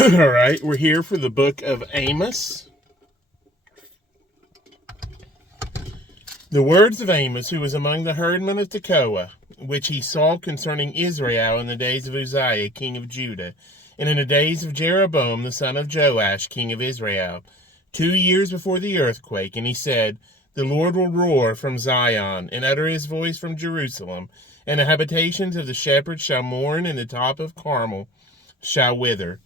All right, we're here for the book of Amos. The words of Amos, who was among the herdmen of Tekoa, which he saw concerning Israel in the days of Uzziah, king of Judah, and in the days of Jeroboam, the son of Joash, king of Israel, 2 years before the earthquake. And he said, The Lord will roar from Zion, and utter his voice from Jerusalem, and the habitations of the shepherds shall mourn, and the top of Carmel shall wither.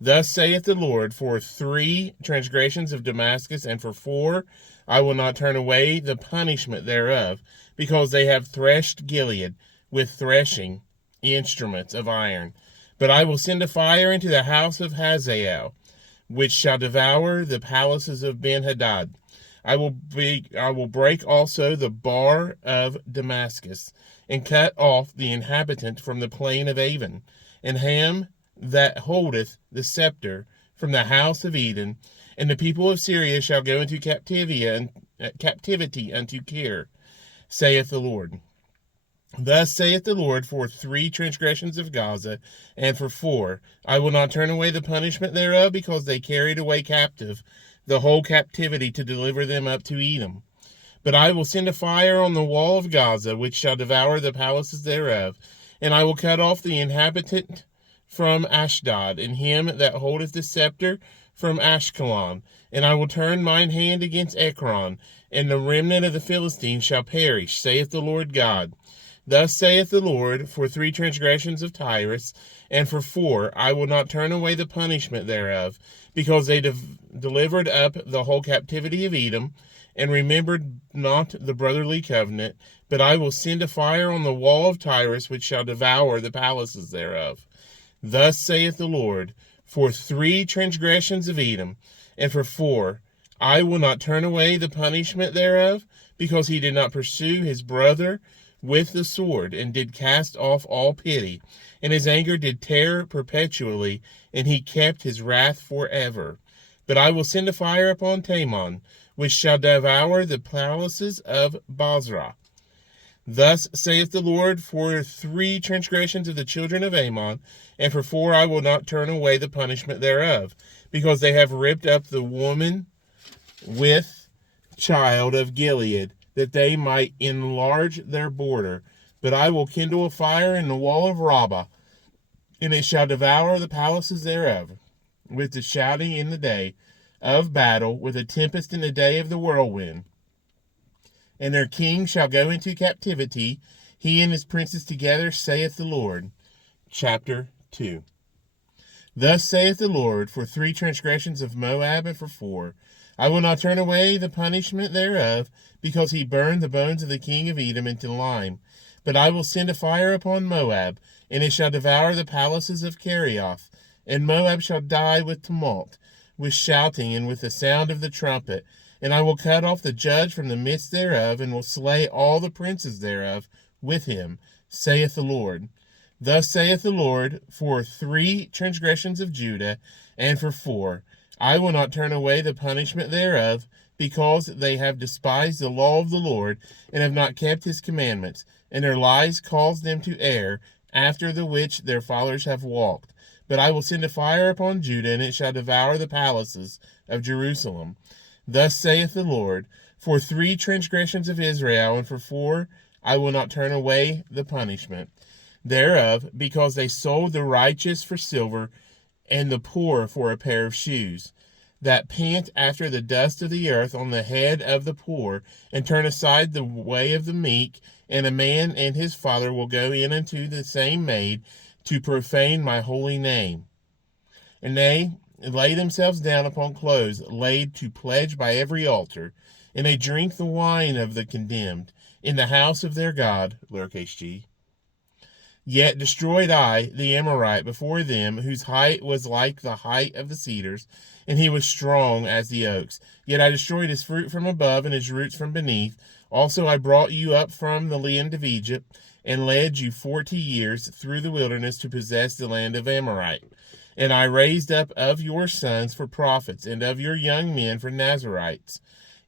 Thus saith the Lord, for 3 transgressions of Damascus, and for 4 I will not turn away the punishment thereof, because they have threshed Gilead with threshing instruments of iron. But I will send a fire into the house of Hazael, which shall devour the palaces of Benhadad. I will break also the bar of Damascus, and cut off the inhabitant from the plain of Avon, and him that holdeth the scepter from the house of Eden, and the people of Syria shall go into captivity unto Kir, saith the Lord. Thus saith the Lord, for 3 transgressions of Gaza, and for 4 I will not turn away the punishment thereof, because they carried away captive the whole captivity to deliver them up to Edom. But I will send a fire on the wall of Gaza, which shall devour the palaces thereof, and I will cut off the inhabitant from Ashdod, and him that holdeth the scepter from Ashkelon. And I will turn mine hand against Ekron, and the remnant of the Philistines shall perish, saith the Lord God. Thus saith the Lord, for 3 transgressions of Tyrus, and for 4 I will not turn away the punishment thereof, because they delivered up the whole captivity of Edom, and remembered not the brotherly covenant. But I will send a fire on the wall of Tyrus, which shall devour the palaces thereof. Thus saith the Lord, for 3 transgressions of Edom, and for 4 I will not turn away the punishment thereof, because he did not pursue his brother with the sword, and did cast off all pity, and his anger did tear perpetually, and he kept his wrath forever. But I will send a fire upon Taman, which shall devour the palaces of Basra. Thus saith the Lord, for 3 transgressions of the children of Ammon, and for 4 I will not turn away the punishment thereof, because they have ripped up the woman with child of Gilead, that they might enlarge their border. But I will kindle a fire in the wall of Rabbah, and it shall devour the palaces thereof, with the shouting in the day of battle, with a tempest in the day of the whirlwind. And their king shall go into captivity, he and his princes together, saith the Lord. Chapter 2. Thus saith the Lord, for 3 transgressions of Moab, and for 4 I will not turn away the punishment thereof, because he burned the bones of the king of Edom into lime. But I will send a fire upon Moab, and it shall devour the palaces of Kerioth. And Moab shall die with tumult, with shouting, and with the sound of the trumpet. And I will cut off the judge from the midst thereof, and will slay all the princes thereof with him, saith the Lord. Thus saith the Lord, for 3 transgressions of Judah, and for 4 I will not turn away the punishment thereof, because they have despised the law of the Lord, and have not kept his commandments, and their lies caused them to err, after the which their fathers have walked. But I will send a fire upon Judah, and it shall devour the palaces of Jerusalem. Thus saith the Lord, for 3 transgressions of Israel, and for 4 I will not turn away the punishment thereof, because they sold the righteous for silver, and the poor for a pair of shoes, that pant after the dust of the earth on the head of the poor, and turn aside the way of the meek. And a man and his father will go in unto the same maid, to profane my holy name. And they lay themselves down upon clothes laid to pledge by every altar, and they drink the wine of the condemned in the house of their God, lowercase g. Yet destroyed I the Amorite before them, whose height was like the height of the cedars, and he was strong as the oaks. Yet I destroyed his fruit from above, and his roots from beneath. Also I brought you up from the land of Egypt, and led you 40 years through the wilderness to possess the land of Amorite. And I raised up of your sons for prophets, and of your young men for Nazarites.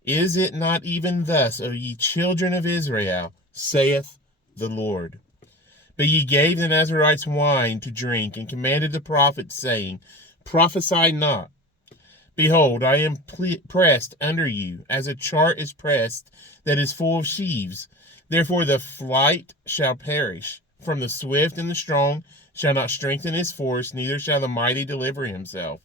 Is it not even thus, O ye children of Israel, saith the Lord? But ye gave the Nazarites wine to drink, and commanded the prophets, saying, Prophesy not. Behold, I am pressed under you, as a chart is pressed that is full of sheaves. Therefore the flight shall perish. From the swift and the strong shall not strengthen his force, neither shall the mighty deliver himself.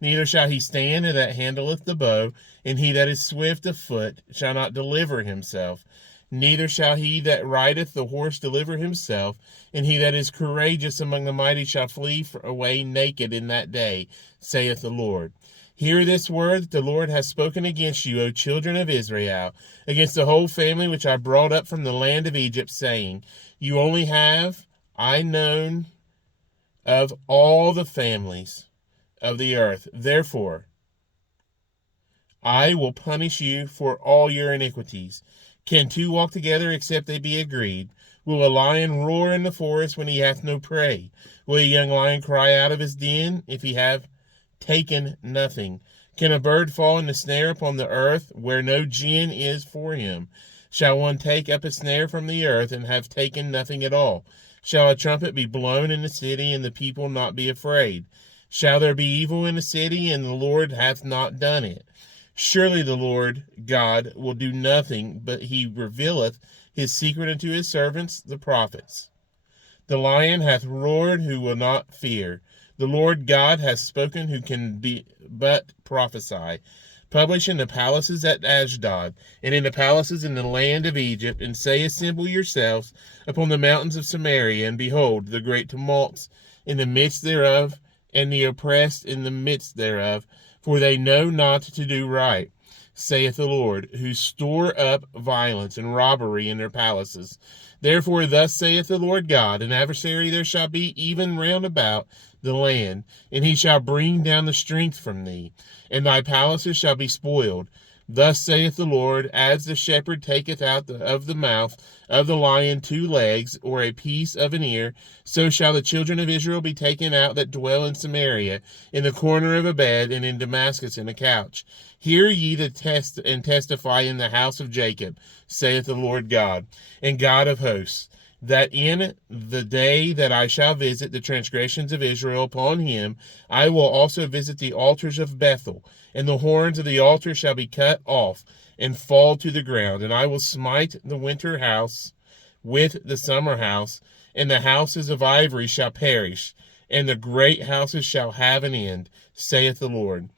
Neither shall he stand that handleth the bow, and he that is swift of foot shall not deliver himself. Neither shall he that rideth the horse deliver himself, and he that is courageous among the mighty shall flee away naked in that day, saith the Lord. Hear this word that the Lord hath spoken against you, O children of Israel, against the whole family which I brought up from the land of Egypt, saying, You only have I known of all the families of the earth. Therefore, I will punish you for all your iniquities. Can two walk together except they be agreed? Will a lion roar in the forest when he hath no prey? Will a young lion cry out of his den if he have taken nothing? Can a bird fall in the snare upon the earth where no gin is for him? Shall one take up a snare from the earth and have taken nothing at all? Shall a trumpet be blown in the city and the people not be afraid? Shall there be evil in the city and the Lord hath not done it? Surely the Lord God will do nothing, but he revealeth his secret unto his servants the prophets. The lion hath roared who will not fear. The Lord God hath spoken who can but prophesy. Publish in the palaces at Ashdod, and in the palaces in the land of Egypt, and say, Assemble yourselves upon the mountains of Samaria, and behold the great tumults in the midst thereof, and the oppressed in the midst thereof, for they know not to do right, saith the Lord, who store up violence and robbery in their palaces. Therefore thus saith the Lord God, An adversary there shall be even round about the land, and he shall bring down the strength from thee, and thy palaces shall be spoiled. Thus saith the Lord, As the shepherd taketh out of the mouth of the lion 2 legs, or a piece of an ear, so shall the children of Israel be taken out that dwell in Samaria, in the corner of a bed, and in Damascus in a couch. Hear ye the test and testify in the house of Jacob, saith the Lord God, and God of hosts, that in the day that I shall visit the transgressions of Israel upon him, I will also visit the altars of Bethel, and the horns of the altar shall be cut off and fall to the ground, and I will smite the winter house with the summer house, and the houses of ivory shall perish, and the great houses shall have an end, saith the Lord.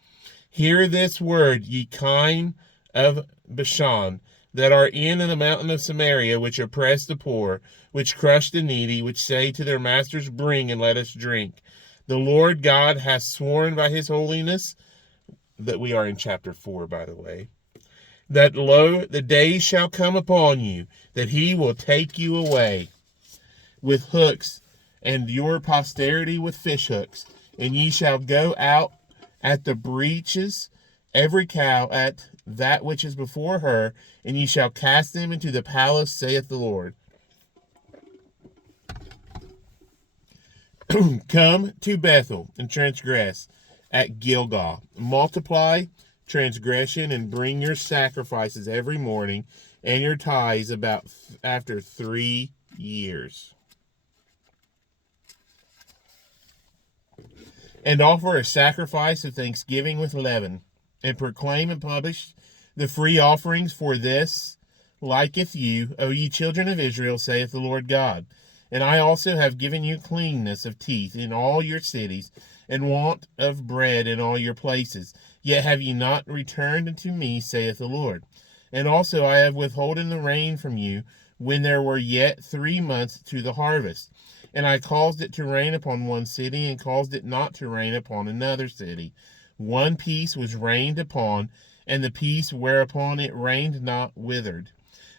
Hear this word, ye kine of Bashan, that are in the mountain of Samaria, which oppress the poor, which crush the needy, which say to their masters, Bring and let us drink. The Lord God hath sworn by his holiness, that we are in chapter 4, by the way, that lo, the days shall come upon you, that he will take you away with hooks, and your posterity with fish hooks, and ye shall go out at the breaches, every cow at that which is before her, and ye shall cast them into the palace, saith the Lord. Come to Bethel and transgress at Gilgal. Multiply transgression and bring your sacrifices every morning and your tithes about after 3 years. And offer a sacrifice of thanksgiving with leaven, and proclaim and publish the free offerings, for this liketh you, O ye children of Israel, saith the Lord God. And I also have given you cleanness of teeth in all your cities, and want of bread in all your places. Yet have ye not returned unto me, saith the Lord. And also I have withholden the rain from you, when there were yet 3 months to the harvest. And I caused it to rain upon one city, and caused it not to rain upon another city. One piece was rained upon, and the piece whereupon it rained not withered.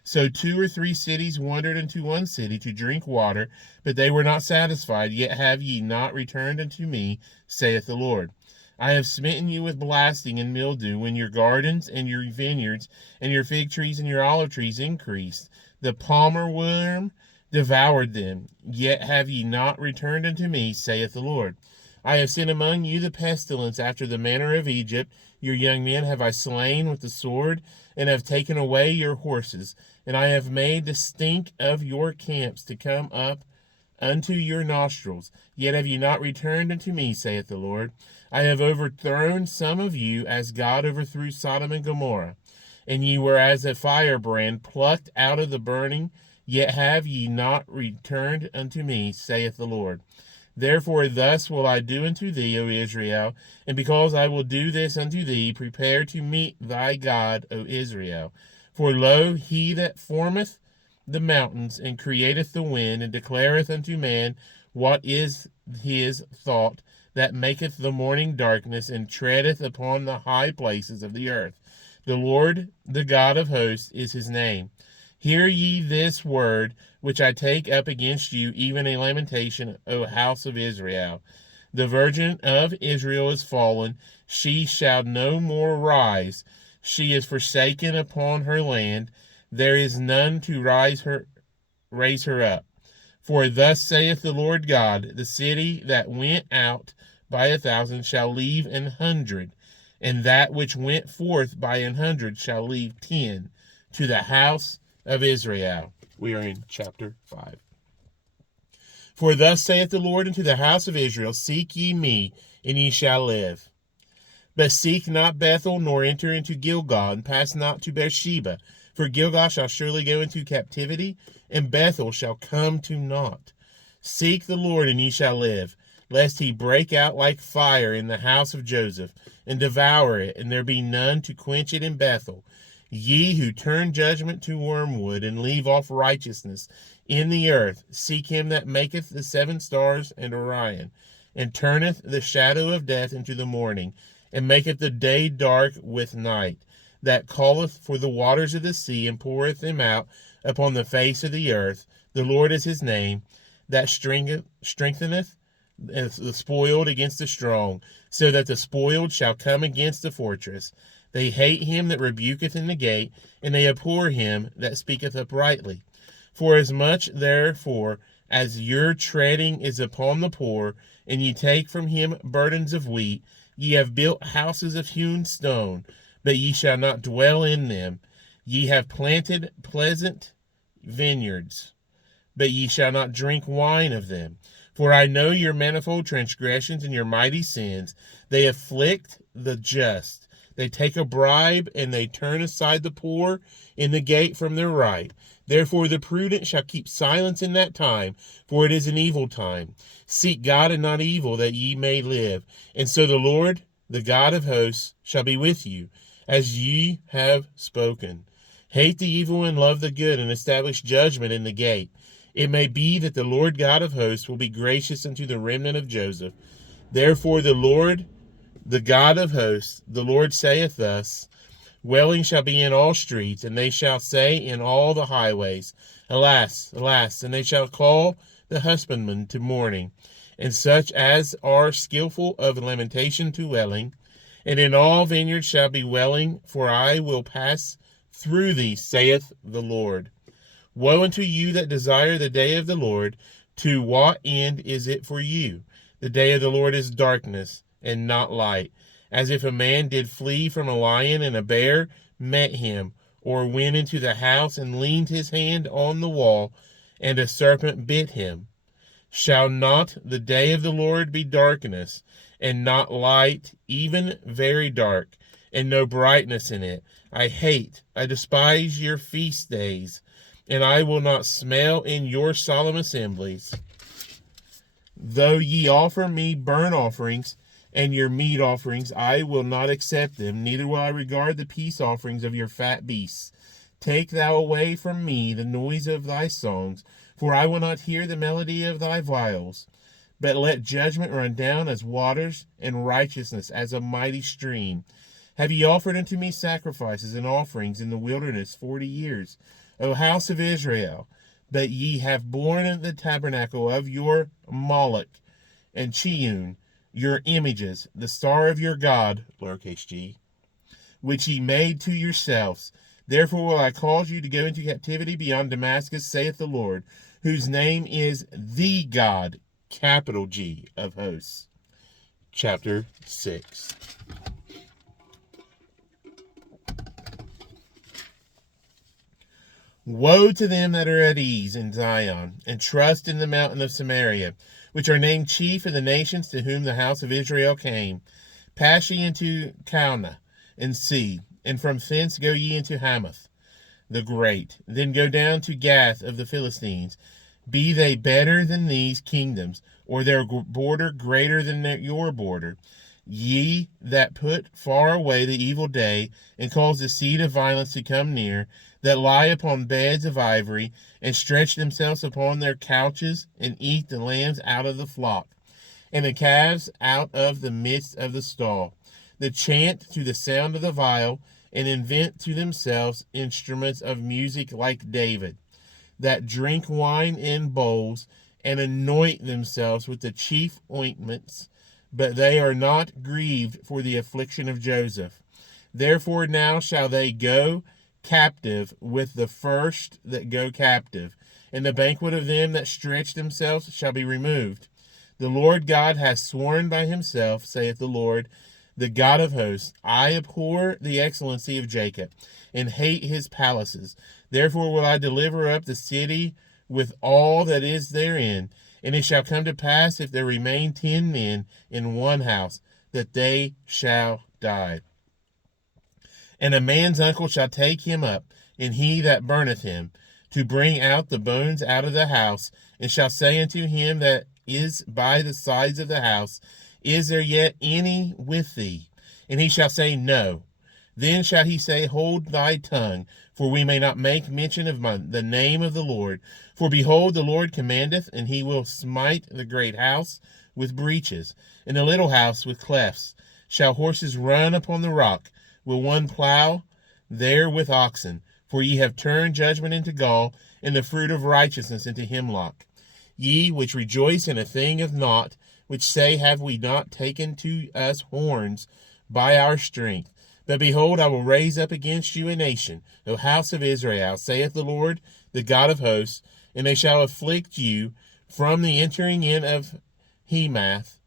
So 2 or 3 cities wandered into one city to drink water, but they were not satisfied. Yet have ye not returned unto me, saith the Lord. I have smitten you with blasting and mildew, when your gardens and your vineyards and your fig trees and your olive trees increased. The palmer worm devoured them. Yet have ye not returned unto me, saith the Lord. I have sent among you the pestilence after the manner of Egypt. Your young men have I slain with the sword, and have taken away your horses. And I have made the stink of your camps to come up unto your nostrils. Yet have ye not returned unto me, saith the Lord. I have overthrown some of you, as God overthrew Sodom and Gomorrah. And ye were as a firebrand plucked out of the burning, yet have ye not returned unto me, saith the Lord. Therefore thus will I do unto thee, O Israel, and because I will do this unto thee, prepare to meet thy God, O Israel. For lo, he that formeth the mountains, and createth the wind, and declareth unto man what is his thought, that maketh the morning darkness, and treadeth upon the high places of the earth. The Lord, the God of hosts, is his name. Hear ye this word, which I take up against you, even a lamentation, O house of Israel. The virgin of Israel is fallen, she shall no more rise. She is forsaken upon her land, there is none to raise her up. For thus saith the Lord God, the city that went out by 1,000 shall leave 100, and that which went forth by 100 shall leave 10, to the house of Israel. We are in chapter 5. For thus saith the Lord unto the house of Israel, Seek ye me, and ye shall live. But seek not Bethel, nor enter into Gilgal, and pass not to Beersheba. For Gilgal shall surely go into captivity, and Bethel shall come to naught. Seek the Lord, and ye shall live, lest he break out like fire in the house of Joseph, and devour it, and there be none to quench it in Bethel. Ye who turn judgment to wormwood, and leave off righteousness in the earth, seek him that maketh the 7 stars and Orion, and turneth the shadow of death into the morning, and maketh the day dark with night, that calleth for the waters of the sea, and poureth them out upon the face of the earth. The Lord is his name, that strengtheneth the spoiled against the strong, so that the spoiled shall come against the fortress. They hate him that rebuketh in the gate, and they abhor him that speaketh uprightly. Forasmuch therefore as your treading is upon the poor, and ye take from him burdens of wheat, ye have built houses of hewn stone, but ye shall not dwell in them. Ye have planted pleasant vineyards, but ye shall not drink wine of them. For I know your manifold transgressions and your mighty sins. They afflict the just. They take a bribe, and they turn aside the poor in the gate from their right. Therefore the prudent shall keep silence in that time, for it is an evil time. Seek God and not evil, that ye may live. And so the Lord, the God of hosts, shall be with you, as ye have spoken. Hate the evil and love the good, and establish judgment in the gate. It may be that the Lord God of hosts will be gracious unto the remnant of Joseph. Therefore the Lord, the God of hosts, the Lord saith thus, Wailing shall be in all streets, and they shall say in all the highways, Alas, alas, and they shall call the husbandman to mourning, and such as are skillful of lamentation to wailing. And in all vineyards shall be wailing, for I will pass through thee, saith the Lord. Woe unto you that desire the day of the Lord! To what end is it for you? The day of the Lord is darkness, and not light, as if a man did flee from a lion, and a bear met him, or went into the house, and leaned his hand on the wall, and a serpent bit him. Shall not the day of the Lord be darkness, and not light, even very dark, and no brightness in it? I despise your feast days, and I will not smell in your solemn assemblies. Though ye offer me burnt offerings and your meat offerings, I will not accept them, neither will I regard the peace offerings of your fat beasts. Take thou away from me the noise of thy songs, for I will not hear the melody of thy viols. But let judgment run down as waters, and righteousness as a mighty stream. Have ye offered unto me sacrifices and offerings in the wilderness 40 years, O house of Israel? But ye have borne the tabernacle of your Moloch, and Chiun, your images, the star of your God, lowercase g, which ye made to yourselves. Therefore will I cause you to go into captivity beyond Damascus, saith the Lord, whose name is the God, capital G, of hosts. Chapter 6. Woe to them that are at ease in Zion, and trust in the mountain of Samaria, which are named chief of the nations to whom the house of Israel came. Pass ye into Calneh, and see, and from thence go ye into Hamath the great. Then go down to Gath of the Philistines. Be they better than these kingdoms, or their border greater than your border? Ye that put far away the evil day, and cause the seed of violence to come near, that lie upon beds of ivory, and stretch themselves upon their couches, and eat the lambs out of the flock, and the calves out of the midst of the stall, that chant to the sound of the viol, and invent to themselves instruments of music like David, that drink wine in bowls, and anoint themselves with the chief ointments, but they are not grieved for the affliction of Joseph. Therefore now shall they go captive with the first that go captive, and the banquet of them that stretch themselves shall be removed. The Lord God hath sworn by himself, saith the Lord, the God of hosts, I abhor the excellency of Jacob, and hate his palaces. Therefore will I deliver up the city with all that is therein. And it shall come to pass, if there remain 10 men in one house, that they shall die. And a man's uncle shall take him up, and he that burneth him, to bring out the bones out of the house, and shall say unto him that is by the sides of the house, Is there yet any with thee? And he shall say, No. Then shall he say, Hold thy tongue, for we may not make mention of the name of the Lord. For behold, the Lord commandeth, and he will smite the great house with breaches, and the little house with clefts. Shall horses run upon the rock? Will one plow there with oxen? For ye have turned judgment into gall, and the fruit of righteousness into hemlock. Ye which rejoice in a thing of naught, which say, Have we not taken to us horns by our strength? But behold, I will raise up against you a nation, O house of Israel, saith the Lord, the God of hosts, and they shall afflict you from the entering in of Hemath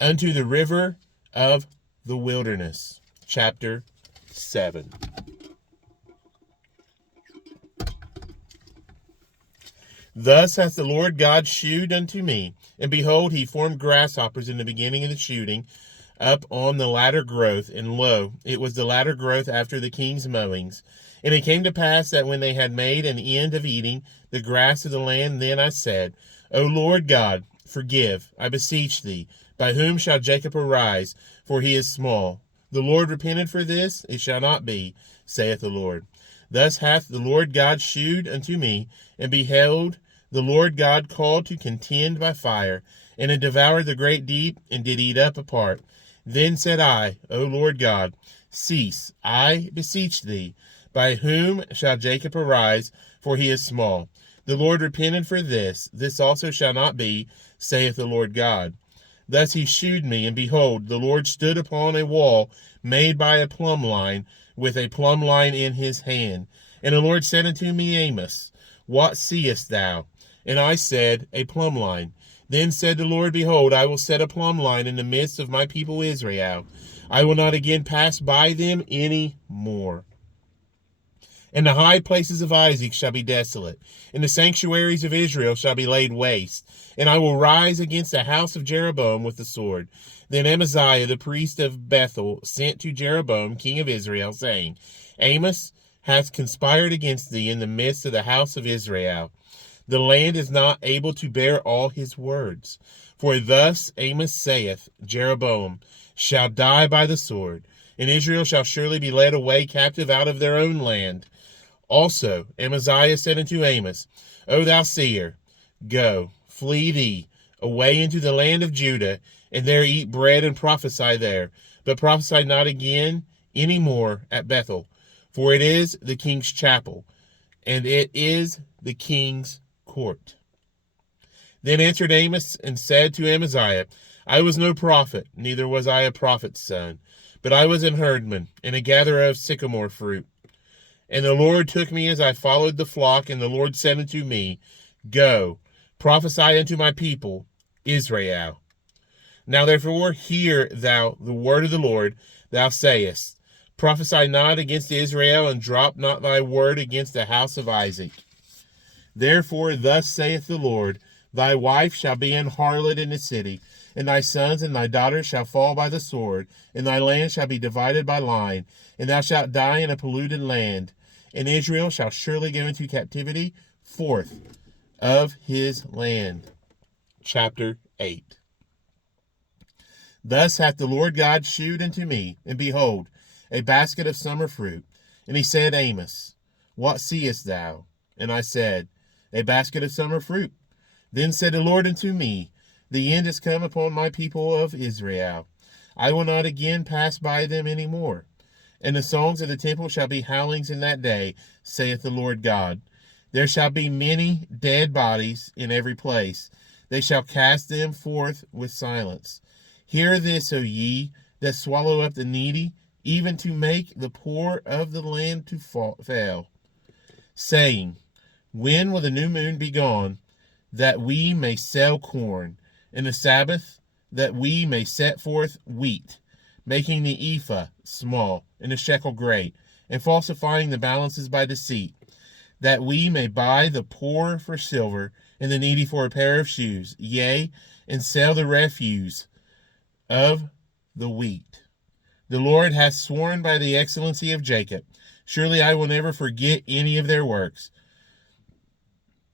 unto the river of the wilderness. Chapter 7. Thus hath the Lord God shewed unto me, and behold, he formed grasshoppers in the beginning of the shooting, up on the latter growth, and lo, it was the latter growth after the king's mowings. And it came to pass that when they had made an end of eating the grass of the land, then I said, O Lord God, forgive, I beseech thee, by whom shall Jacob arise, for he is small? The Lord repented for this, it shall not be, saith the Lord. Thus hath the Lord God shewed unto me, and beheld, the Lord God called to contend by fire, and it devoured the great deep, and did eat up a part. Then said I, O Lord God, cease, I beseech thee. By whom shall Jacob arise, for he is small? The Lord repented for this, this also shall not be, saith the Lord God. Thus he shewed me, and behold, the Lord stood upon a wall made by a plumb line, with a plumb line in his hand. And the Lord said unto me, Amos, what seest thou? And I said, A plumb line. Then said the Lord, Behold, I will set a plumb line in the midst of my people Israel. I will not again pass by them any more. And the high places of Isaac shall be desolate, and the sanctuaries of Israel shall be laid waste. And I will rise against the house of Jeroboam with the sword. Then Amaziah the priest of Bethel sent to Jeroboam king of Israel, saying, Amos hath conspired against thee in the midst of the house of Israel. The land is not able to bear all his words. For thus Amos saith, Jeroboam shall die by the sword, and Israel shall surely be led away captive out of their own land. Also Amaziah said unto Amos, O thou seer, go, flee thee, away into the land of Judah, and there eat bread and prophesy there. But prophesy not again any more at Bethel, for it is the king's chapel, and it is the king's court. Then answered Amos and said to Amaziah, I was no prophet, neither was I a prophet's son, but I was an herdman, and a gatherer of sycamore fruit. And the Lord took me as I followed the flock, and the Lord said unto me, Go, prophesy unto my people, Israel. Now therefore hear thou the word of the Lord. Thou sayest, Prophesy not against Israel, and drop not thy word against the house of Isaac. Therefore thus saith the Lord, thy wife shall be an harlot in the city, and thy sons and thy daughters shall fall by the sword, and thy land shall be divided by line, and thou shalt die in a polluted land. And Israel shall surely go into captivity forth of his land. Chapter 8. Thus hath the Lord God shewed unto me, and behold, a basket of summer fruit. And he said, Amos, what seest thou? And I said, a basket of summer fruit. Then said the Lord unto me, the end is come upon my people of Israel. I will not again pass by them any more. And the songs of the temple shall be howlings in that day, saith the Lord God. There shall be many dead bodies in every place. They shall cast them forth with silence. Hear this, O ye that swallow up the needy, even to make the poor of the land to fail, saying, when will the new moon be gone, that we may sell corn, and the Sabbath, that we may set forth wheat, making the ephah small, and the shekel great, and falsifying the balances by deceit, that we may buy the poor for silver, and the needy for a pair of shoes, yea, and sell the refuse of the wheat. The Lord hath sworn by the excellency of Jacob, surely I will never forget any of their works.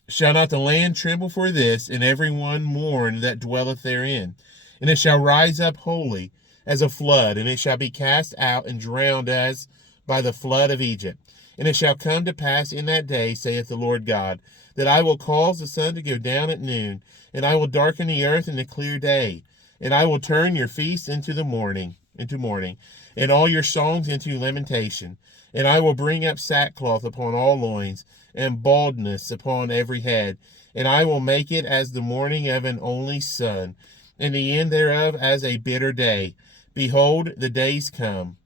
Shall not the land tremble for this, and every one mourn that dwelleth therein? And it shall rise up wholly as a flood, and it shall be cast out and drowned as by the flood of Egypt. And it shall come to pass in that day, saith the Lord God, that I will cause the sun to go down at noon, and I will darken the earth in the clear day, and I will turn your feasts into mourning, and all your songs into lamentation. And I will bring up sackcloth upon all loins, and baldness upon every head. And I will make it as the mourning of an only son, and the end thereof as a bitter day. Behold, the days come,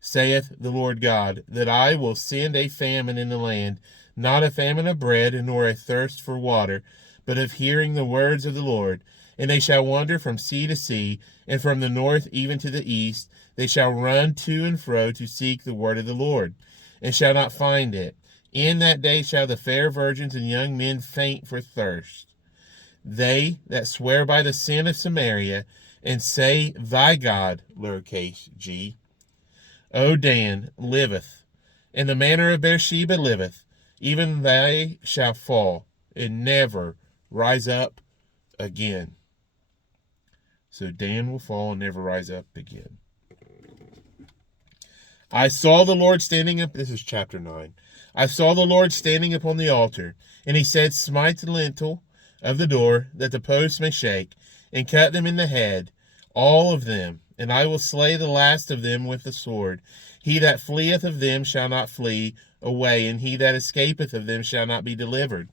saith the Lord God, that I will send a famine in the land, not a famine of bread, nor a thirst for water, but of hearing the words of the Lord. And they shall wander from sea to sea, and from the north even to the east. They shall run to and fro to seek the word of the Lord, and shall not find it. In that day shall the fair virgins and young men faint for thirst. They that swear by the sin of Samaria, and say, thy God, lowercase g, O Dan, liveth, and the manner of Beersheba liveth, even they shall fall, and never rise up again. So Dan will fall and never rise up again. I saw the Lord standing up. This is chapter 9. I saw the Lord standing upon the altar, and he said, smite the lintel of the door, that the posts may shake, and cut them in the head, all of them, and I will slay the last of them with the sword. He that fleeth of them shall not flee away, and he that escapeth of them shall not be delivered.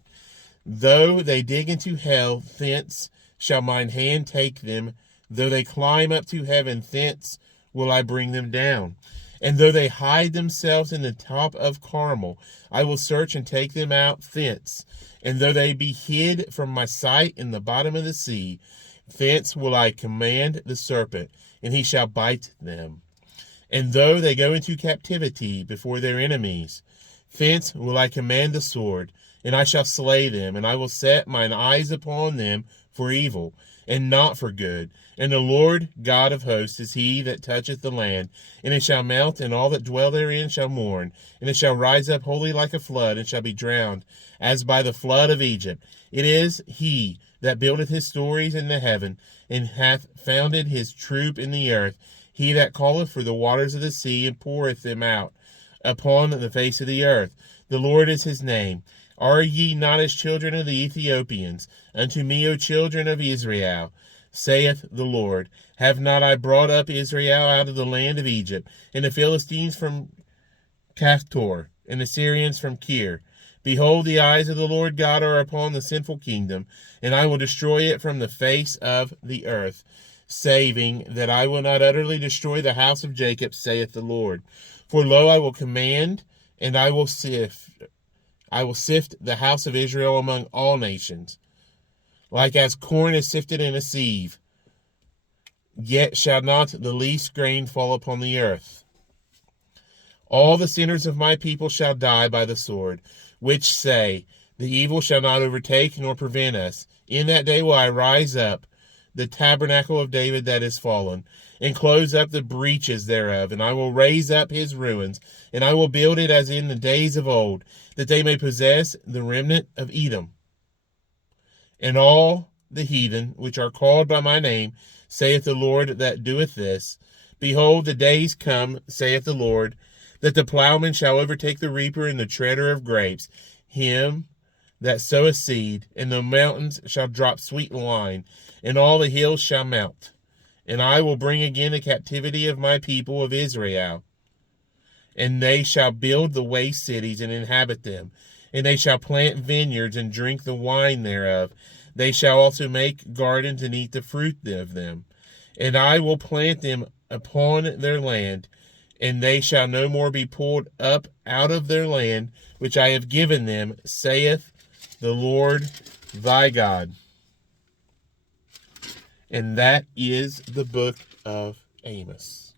Though they dig into hell, thence shall mine hand take them. Though they climb up to heaven, thence will I bring them down. And though they hide themselves in the top of Carmel, I will search and take them out thence. And though they be hid from my sight in the bottom of the sea, thence will I command the serpent, and he shall bite them. And though they go into captivity before their enemies, thence will I command the sword, and I shall slay them, and I will set mine eyes upon them for evil, and not for good. And the Lord God of hosts is he that toucheth the land, and it shall melt, and all that dwell therein shall mourn. And it shall rise up wholly like a flood, and shall be drowned, as by the flood of Egypt. It is he that buildeth his stories in the heaven, and hath founded his troop in the earth. He that calleth for the waters of the sea, and poureth them out upon the face of the earth. The Lord is his name. Are ye not as children of the Ethiopians? Unto me, O children of Israel, saith the Lord. Have not I brought up Israel out of the land of Egypt, and the Philistines from Caphtor, and the Syrians from Kir? Behold, the eyes of the Lord God are upon the sinful kingdom, and I will destroy it from the face of the earth, saving that I will not utterly destroy the house of Jacob, saith the Lord. For lo, I will command, and I will sift the house of Israel among all nations, like as corn is sifted in a sieve. Yet shall not the least grain fall upon the earth. All the sinners of my people shall die by the sword, which say, the evil shall not overtake nor prevent us. In that day will I rise up the tabernacle of David that is fallen, and close up the breaches thereof, and I will raise up his ruins, and I will build it as in the days of old, that they may possess the remnant of Edom. And all the heathen which are called by my name, saith the Lord that doeth this. Behold, the days come, saith the Lord, that the plowman shall overtake the reaper and the treader of grapes, him that soweth seed, and the mountains shall drop sweet wine, and all the hills shall melt. And I will bring again the captivity of my people of Israel, and they shall build the waste cities and inhabit them, and they shall plant vineyards and drink the wine thereof. They shall also make gardens and eat the fruit of them. And I will plant them upon their land, and they shall no more be pulled up out of their land, which I have given them, saith the Lord thy God. And that is the book of Amos.